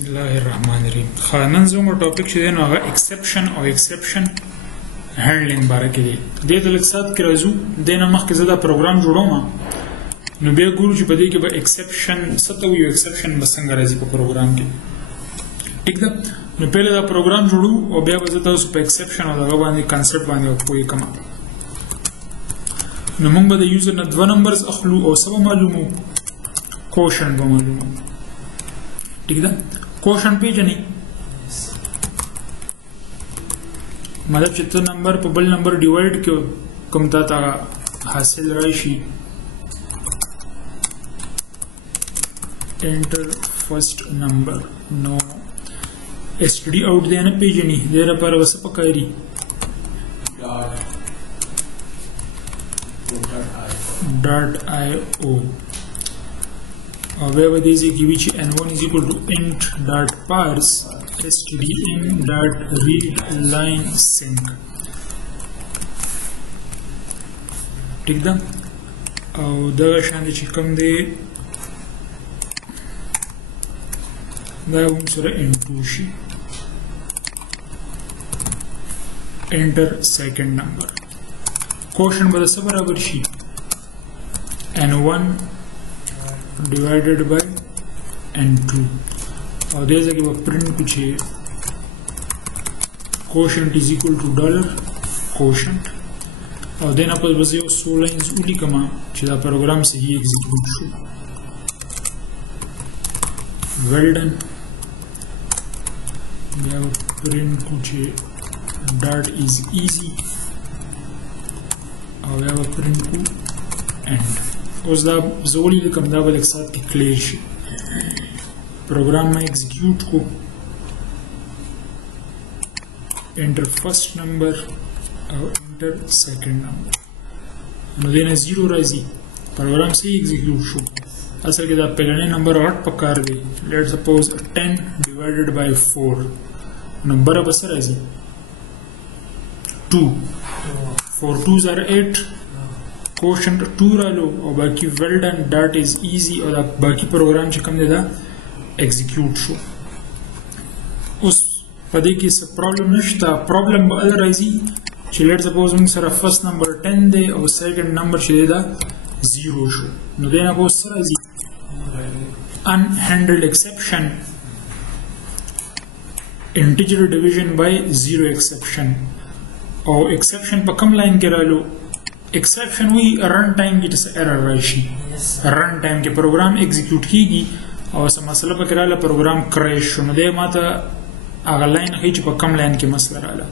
الله الرحمن الرحیم. نن زموږ ټاپک چې دی نو هغه ایکسپشن او ایکسپشن هینډلینګ باره کې دی. دې ته لږ سات کې راځو. دې نه مخکې زه دا پروګرام جوړوم نو بیا ګورو چې په دې کې به ایکسپشن څه ته وایو، ایکسپشن به څنګه راځي په پروګرام کې. ټیک ده، نو پهله دا پروګرام جوړو او بیا به زه تاسو په ایکسپشن او دغه باندې کنسپټ باندې پوه کوم. نو موږ به د یوزر نه دوه نمبرز اخلو او څه به معلومو، کوشن به معلومو. ٹھیک ده، کوشن پیژنې مطلب چې ته نمبر په بل نمبر ډیوایډ کې کوم تا ته حاصل راشي. انټر فرست نمبر نو std out دی نه پیژنې، دې لپاره وسه پکاري .io او بیا به دې ځای کې وي چې n1 is equal to int dot parse stdin dot read line sync. ټیک ده، او دغه شان چې کوم دی دا هم سره n2 شي. enter second number کوشن به د څه برابر شي، n1 divided by n2 او دې ځای کې به پرنټ کړو چې quotient is equal to $quotient او دې نه پس به زه یو څو لاینز ولیکم چې دا پروګرام صحیح ایگزیکیوټ شو. well done. بیا به پرنټ کړو چې dot is easy او بیا به پرنټ کړو end. اوس دا زه ولیکم، دا به لږ ساعت کې کلیر شي. پروګرام ما ایگزیکیوټ کو، انټر فرست نمبر او انټر سیکنډ نمبر، نو دې نه 0 راځي، پروګرام صحیح ایگزیکیوټ شو. اصل کې دا پهلنی نمبر غټ پکار دی. لیټ سپوز 10 ډیوایډډ بای 4 نمبر به څه راځي 2 4 2s are 8 quotient 2 رالو او باقی well done dot is easy او دا باقی پروګرام چې کوم دی دا ایگزیکیوټ شو. اوس په دې کې څه پرابلم نشته، پرابلم به ال راځي چې لیټ سپوز موږ سره فرست نمبر 10 دی او سیکنډ نمبر چې دی دا 0 شو، نو دې نه به اوس څه راځي unhandled exception integer division by 0 exception. او exception په کوم لاین کې رالو، exception وی رن ټایم کې څه ایرر راشي. رن ټایم کې پروګرام ایگزیکیوټ کیږي او څه مسله پکې رااله، پروګرام کریش شو، نو دې ماته هغه لاین ښیي چې په کوم لاین کې مسله رااله.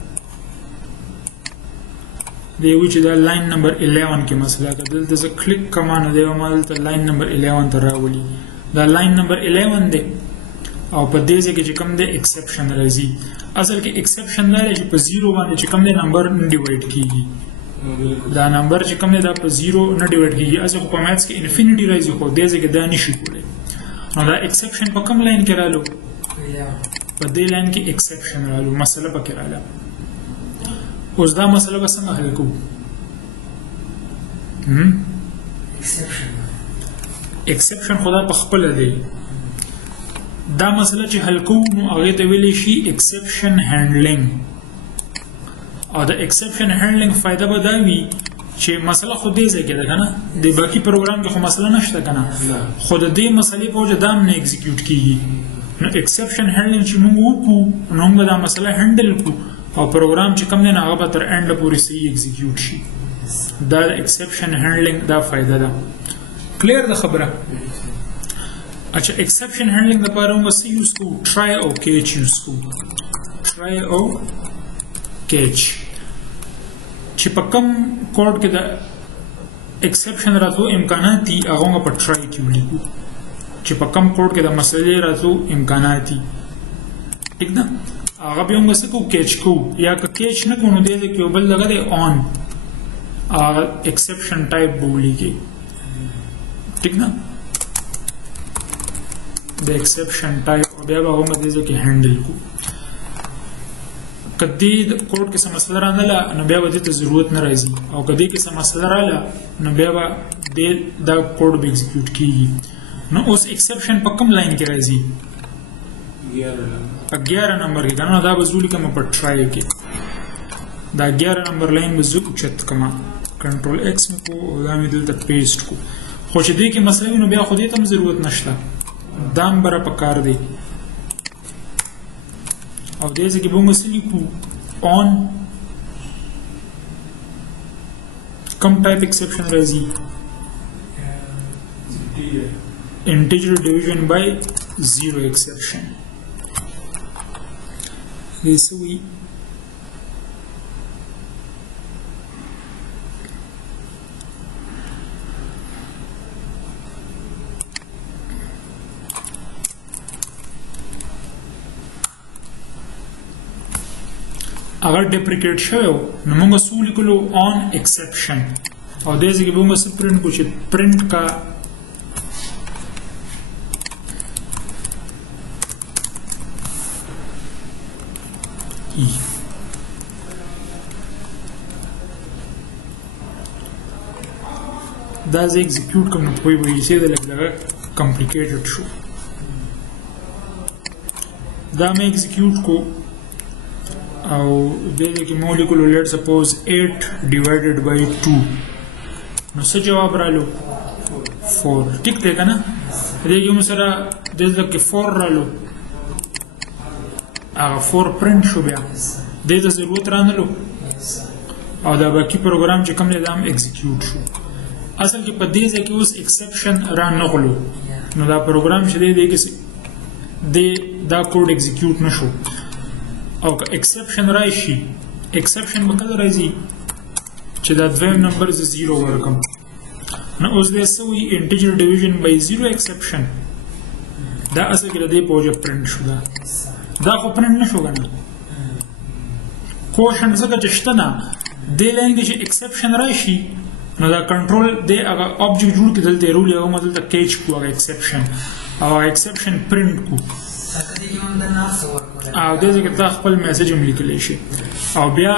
دی وی چې دا لاین نمبر 11 کې مسله ده، دلته زه کلیک کوم نو دی ما دلته لاین نمبر 11 ته راولي. دا لاین نمبر 11 دی او په دې ځای کې چې کوم دی ایکسپشن راځي. اصل کې ایکسپشن دا دی چې په 0 باندې چې کوم دی نمبر نه ډیوایډ کیږي. دا نمبر چې کوم دی دا په 0 نه ډیوایډ کیږي. اصل په میث کې انفینټی راځي خو دې ځای کې دا نشي کولای. نو دا ایکسپشن په کوم لاین کې رالو، په دې لاین کې ایکسپشن رالو، مسله پکې رااله. اوس دا مسله به څنګه حل کوو؟ ایکسپشن خدا په خپل دی. دا مسله چې حل کوو نو هغه ته ویلی شي ایکسپشن هینډلینګ. او د ایکسپشن هینډلینګ فائدہ به دا وي چې مسله خو دې ځای کې ده کنه، د باقي پروګرام کې خو مسله نشته کنه، خو د دې مسلې په وجه دا نه ایگزیکیوټ کیږي. نو ایکسپشن هینډلینګ چې موږ وکړو نو موږ دا مسله هینډل کړو او پروګرام چې کوم دی هغه به تر اینډ پورې صحیح ایگزیکیوټ شي. دا د ایکسپشن هینډلینګ دا فائدہ ده. کلیر ده خبره؟ اچھا ایکسپشن هینډلینګ لپاره موږ څه یوز کوو؟ ټرای او کیچ یوز کوو. ټرای او کیچ چې په کوم کوډ کې د ایکسپشن راتلو امکانات دي هغه موږ په ټرای کې ولیکو، چې په کوم کوډ کې د مسلې راتلو امکانات دي. ټیک ده، هغه بیا موږ څه کوو؟ کیچ کوو. یا که کیچ نه کوو نو دې ځای کې بل دغه دی آن، هغه ایکسپشن ټایپ به ولیکئ. ټیک ده، د ایکسپشن ټایپ او بیا به هغه موږ دې ځای کې هینډل کوو. که دې کوډ کې څه مسله رانغله نو بیا به دې ته ضرورت نه راځي، او که دې کې څه مسله راغله نو بیا به دا کوډ به ایگزیکیوټ کیږي. نو اوس ایکسپشن په کوم لاین کې راځي؟ 11 نمبر کې کنه دا بزولي کوم په ټرای کې دا 11 نمبر لاین بزو چت کما کنټرول ایکس مې کو او دا مې دلته پیسټ کو خو چې دې کې مسله نو بیا خو دې ته ضرورت نشته دام بره په کار دی او دې ځکه به موږ لیکو on کم ټایپ ایکسپشن راځي integer division by 0 exception this we اگر depreciate شوی نو موږ سو لیکلو on exception او دې ځکه به موږ څه پرنټ کو چې پرنټ کا دا زه execute کوم نو پوي وي چې دا لږه complicated شو دا مې execute کو او دې کې molecule let's suppose 8 divided by 2 نو څه جواب رالو 4 ټیک دی کنه دې کې موږ سره دې کې 4 رالو هغه 4 پرنټ شو بیا دې ته ضرورت رانلو او دا باقي پروګرام چې کوم دی دا هم ایگزیکیوټ شو اصل کې په دې ځای کې اوس ایکسپشن را نغلو نو دا پروګرام چې دی دا کوډ ایگزیکیوټ نشو او که ایکسپشن راشي ایکسپشن به کله راځي چې دا دویم نمبر زه 0 ورکم نو اوس بیا څه وایي انټیجر ډیویژن بای 0 ایکسپشن دا اصل کې د دې په وجه پرنټ شو دا خو پرنټ نشو کنه کوشن څنګه چې شته نه دې لاین کې چې ایکسپشن راشي نو دا کنټرول دې هغه آبجیکټ جوړ کړي دلته رول یو مدل ته کیچ کو هغه ایکسپشن او ایکسپشن پرنټ کو او دې ځکه تا خپل میسج هم لیکلی شي او بیا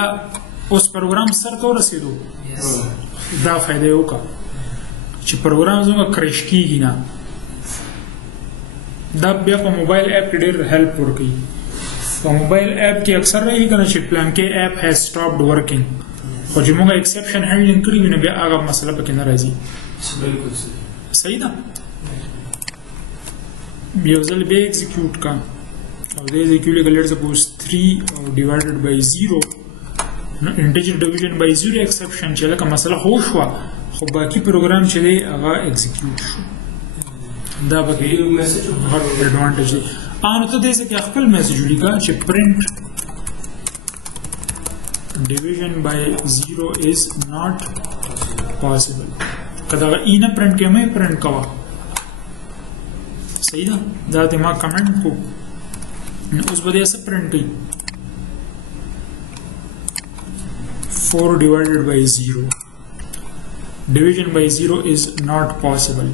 اوس پروګرام سر ته ورسېدو دا فایده یې وکړه چې پروګرام زموږ کرش کېږي نه دا بیا په موبایل اپ کې ډېر هیلپ ورکوي په موبایل اپ کې اکثر راځي کنه چې پلان کې اپ هیز سټاپډ ورکینګ خو چې موږ ایکسپشن هینډلینګ کړی وي نو بیا هغه مسله پکې نه راځي صحیح ده یو ځل بیا ایگزیکیوټ کا او دې ایگزیکیوټ کې لیټس سپوز 3 ډیوایډډ بای 0 نو انټیجر ډیویژن بای 0 ایکسپشن چې لکه مسله خو شو خو باقي پروګرام چې دی هغه ایگزیکیوټ شو دا به یو میسج هر ایڈوانټیج دی ان ته دې څخه خپل میسج ولیکا چې پرنٹ division by 0 is not possible کدا ای نه پرنٹ کې مې پرنٹ کوا صحیح ده دا ته ما کمنټ کو اوس به دې څه پرنٹ کړي 4 divided by 0 division by 0 is not possible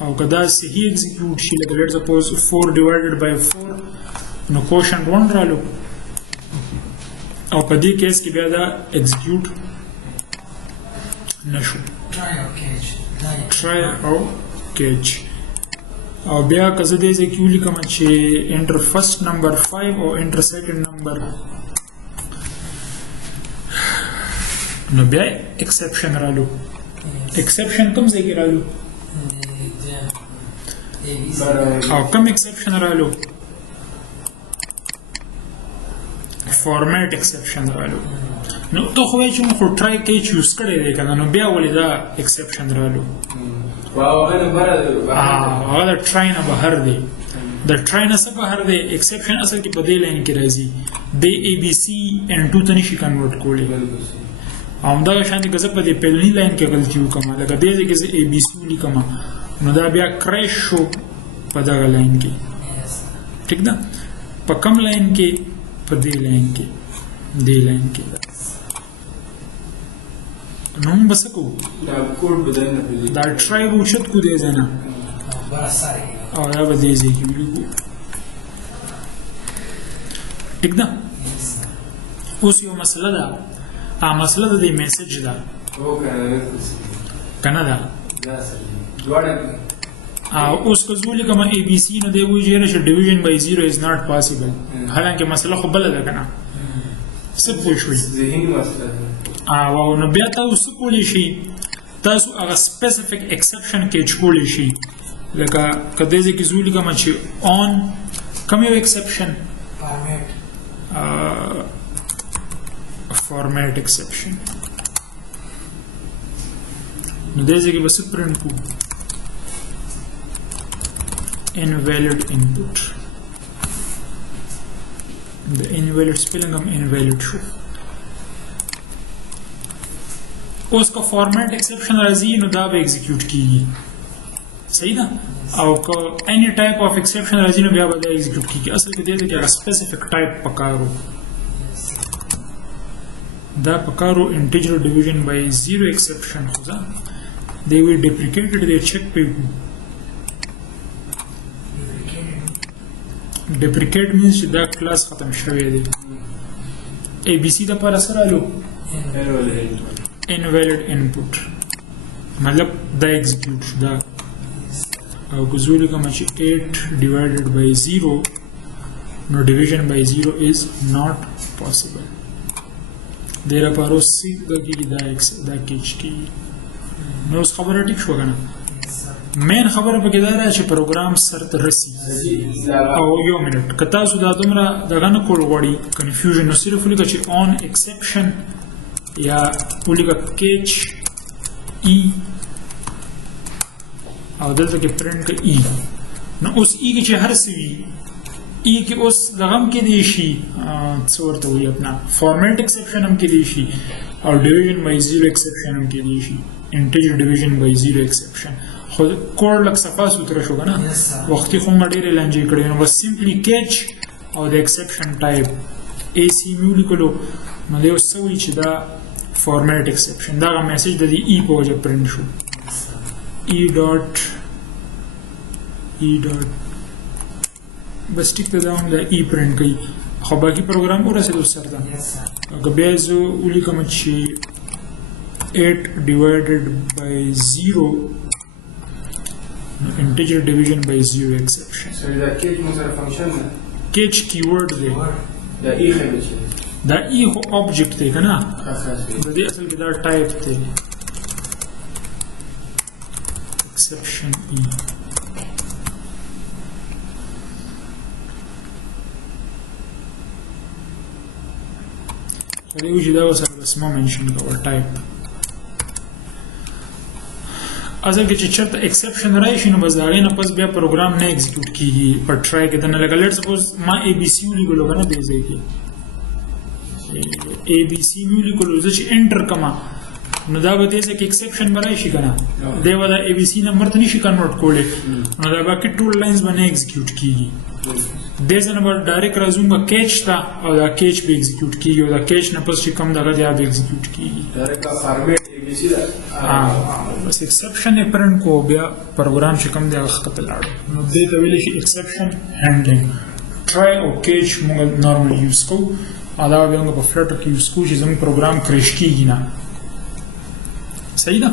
او کدا صحیح ایگزیکیوټ شي لکه لیټس سپوز 4 divided by 4 نو کوشن 1 رالو او په دې کیس کې بیا دا ایگزیکیوټ نشو try او catch او بیا که زه دې ځای کې ولیکم چې enter first number 5 او enter second number نو بیا exception رالو exception کوم ځای کې رالو او کوم exception رالو فارمیټ ایکسپشن رالو نو ته خو چې موږ ټرای کې چوز کړی دی کنه نو بیا ولې دا ایکسپشن رالو هغه د ټرای نه بهر دی د ټرای نه څه بهر دی ایکسپشن اصل کې په دې لاین کې راځي د ای بی سی ان ټو ته نشي کنورټ کولی همدغه شانتې که زه په دې پیلني لاین کې غلطي وکړم لکه دې ځای کې زه ای بی سی ولیکم نو دا بیا کریش شو په دغه لاین کې ټیک ده په کم لاین کې په دې لاین کې نو موږ بس کوو دا ټرای به اوچت کو دې ځای نه او دا به دې ځای کې ولیکو ټیک ده اوس یو مسله ده مسله د دې میسج ده کنه ده اوس که زه ولیکم اے بي سي نو دی وایي چې یاره چې ډیویژن بای زیرو از ناٹ پاسبل حالانکې مسله خو بله ده که نه څه پوه شوئ نو بیا تاسو څه کولی شئ تاسو هغه سپیسیفیک ایکسپشن کیچ کولی شئ لکه که دې ځای کې زه ولیکم چې آن کوم یو ایکسپشن فارمیټ ایکسپشن نو دې ځای کې به څه پرنټ کوو invalid input the invalid spelling هم invalid شو اوس که فارمیټ ایکسپشن راځي نو دا به ایگزیکیوټ کیږي صحیح ده او که any type of exception راځي نو بیا به دا ایگزیکیوټ کیږي اصل کې دې ته کې هغه سپیسیفیک ټایپ پکارو دا پکارو انټیجر ډیویژن بای زیرو ایکسپشن خو ځه they were deprecated they check pe deprecate means چې دا کلاس ختم شوی دی اے بی سی د پاره سره لو invalid input مطلب دا ایگزیکیوټ شو دا او ګزولی کوم چې 8 divided by 0 نو division by 0 is not possible دیره پارو سی دا کیچ کی نو اس خبره ټیک شو کنه مین خبره پکې دا ده چې پروګرام سرته رسی او یو منټ که تاسو دا دومره دغه نه کول غواړئ کنفیوژن نو صرف ولیکه چې آن ایکسپشن یا ولیکه کیچ ای او دلته کې پرنټ که ای نو اوس ای کې چې هر څه وي ای کې اوس دغه هم کېدی شي څه ورته وایي اپنا فارمیټ ایکسپشن هم کېدی شي او ډیویژن بای زیرو ایکسپشن هم کېدی شي انټیجر ډیویژن بای زیرو ایکسپشن خو کوډ لږ صفا سوتره شو که نه وختي خو موږ ډېرې لانجې کړې نو بس سمپلي کیچ او د ایکسپشن ټایپ اے سی مې ولیکلو نو دی اوس څه وایي چې دا فارمیټ ایکسپشن دغه میسج د دې ای په وجه پرنټ شو ای ډاټ بس ټیک ته دا هم د ای پرنټ کوي خو باقي پروګرام ورسېدو سرته که بیا زه ولیکم چې 8 divided by 0 integer division by 0 exception so دا کیچ مثلا فنکشن ده کیچ کیورډ دی دا ای خبر شي دا ای خو آبجیکټ دی کنه د دې اصل کې دا ټایپ دی exception ای خو دې دا وسره بس ما منشن کوه ټایپ اصل کې چې چېرته ایکسپشن راشي نو بس د هغې نه پس بیا پروګرام نه ایګزیکیوټ کېږي په ټرای کې دنه لکه لیټ سپوز ما اے بي سي ولیکلو که نه دې ځای کې اے بي سي مې ولیکلو زه چې انټر کړم نو دا به دې ځای کې ایکسپشن به راشي که نه دی به دا اے بي سي نمبر ته نشي کنورټ کولی نو دا باقي ټول لاینز به نه ایګزیکیوټ کېږي دې ځای نه به ډایرکټ راځو به کیچ ته او دا کیچ به ایګزیکیوټ کېږي او دا کیچ نه پس چې کوم دغه دی هغه به ایګزیکیوټ کېږي بس ایکسپشن یې پرنټ کو بیا پروګرام چې کوم دی هغه ښکته لاړو نو دې ته ویلی شي ایکسپشن هینډلینګ ټرای او کیچ موږ نارمل یوز کوو او دا بیا موږ په فلټر کې یوز کوو چې زموږ پروګرام کریش کېږي نه صحیح ده